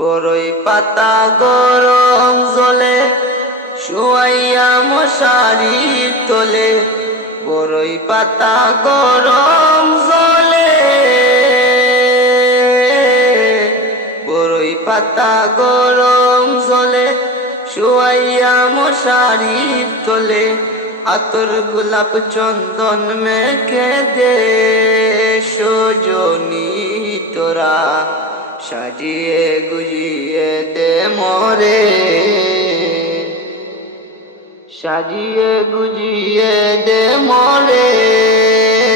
বড়ই পাতা গরম জলে, শুয়াইয়া মশারির তোলে। বড়ই পাতা গরম জলে বড়ই পাতা গরম জলে, শুয়াইয়া মশারির তোলে। আতর গোলাপ চন্দন মেখে দে, সজনী তোরা। সাজিয়ে গুজিয়ে দে মরে। সাজিয়ে গুজিয়ে দে মরে।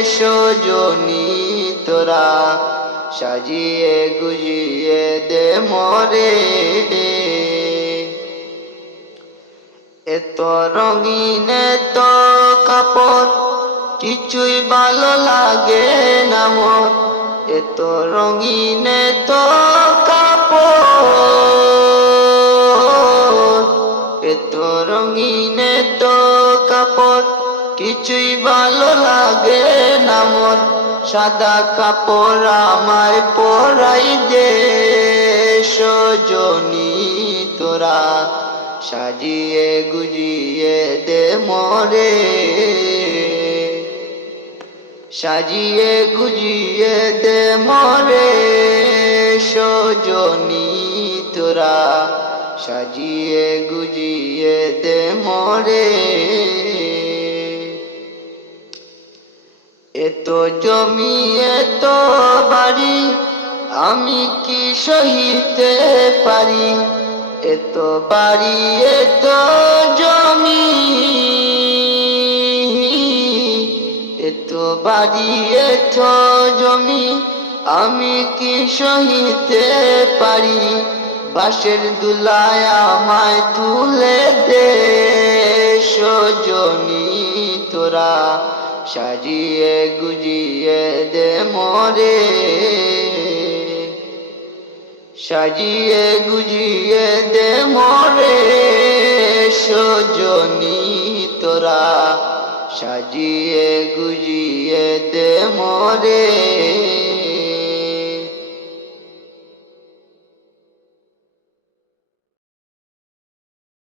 সজনী তোরা। সাজিয়ে গুজিয়ে দে মরে। এত রঙিন এত কাপড়, কিছুই ভালো লাগে না মোর এত রঙিন এত কাপড়। এত রঙিন এত কাপড়। কিছুই ভালো লাগে না মোর সাদা কাপড় আমায় পরাই দে। সজনী তোরা সাজিয়ে গুজিয়ে দে মরে। সাজিয়ে গুজিয়ে দে মরে, সজনী তোরা। সাজিয়ে গুজিয়ে দে মরে। এত জমি, এত বাড়ি, আমি কি সহিতে পারি? এত বাড়ি, এত জমি এত বাড়ি, এত জমি, আমি কি সহিতে পারি? বাঁশের দুলায় আমায় তুলে দে, সজনী তোরা। সাজিয়ে গুজিয়ে দে মরে। সাজিয়ে গুজিয়ে দে মরে, সজনি তোরা। সাজিয়ে গুজিয়ে দে মরে।